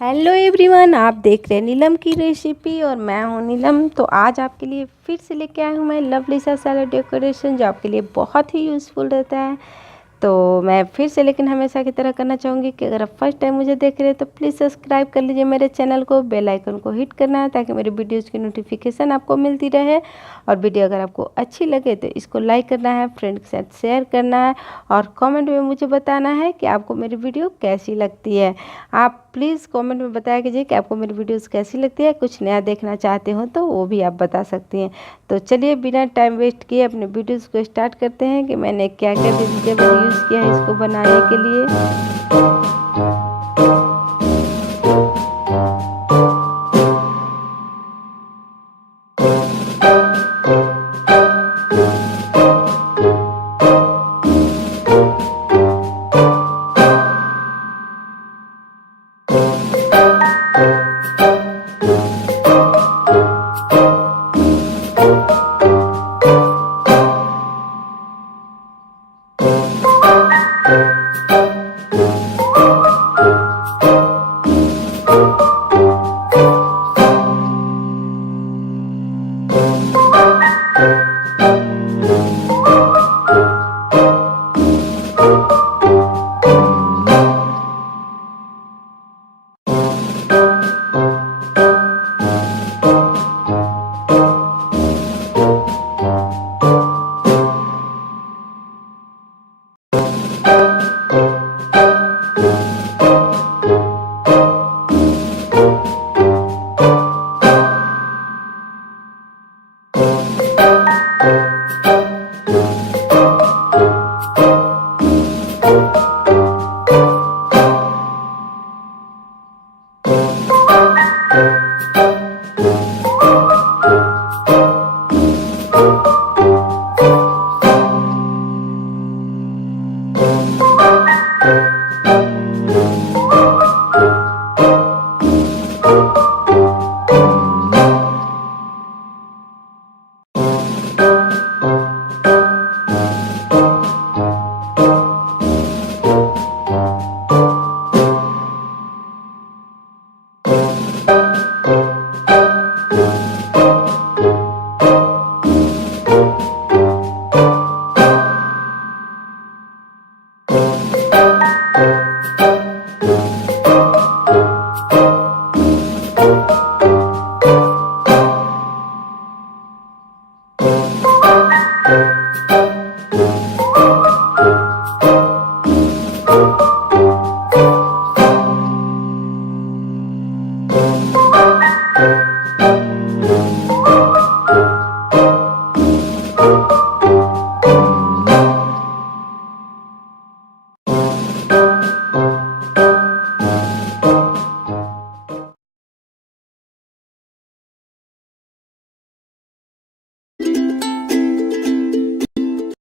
Hello everyone, आप देख रहे हैं नीलम की रेसिपी और मैं हूं नीलम। तो आज आपके लिए फिर से लेके आई हूं मैं लवली सा सैलेड डेकोरेशन जो आपके लिए बहुत ही यूज़फुल रहता है। तो मैं फिर से लेकिन हमेशा की तरह करना चाहूँगी कि अगर आप फर्स्ट टाइम मुझे देख रहे हैं तो प्लीज़ सब्सक्राइब कर लीजिए मेरे चैनल को, बेल आइकन को हिट करना है ताकि मेरी वीडियोज़ की नोटिफिकेशन आपको मिलती रहे। और वीडियो अगर आपको अच्छी लगे तो इसको लाइक करना है, फ्रेंड के साथ शेयर करना है और कमेंट में मुझे बताना है कि आपको मेरी वीडियो कैसी लगती है। आप प्लीज़ कमेंट में बताया कीजिए कि आपको मेरी वीडियोस कैसी लगती है। कुछ नया देखना चाहते हो तो वो भी आप बता सकती हैं। तो चलिए बिना टाइम वेस्ट किए अपने वीडियोस को स्टार्ट करते हैं कि मैंने क्या क्या वेजिटेबल यूज़ किया है इसको बनाने के लिए।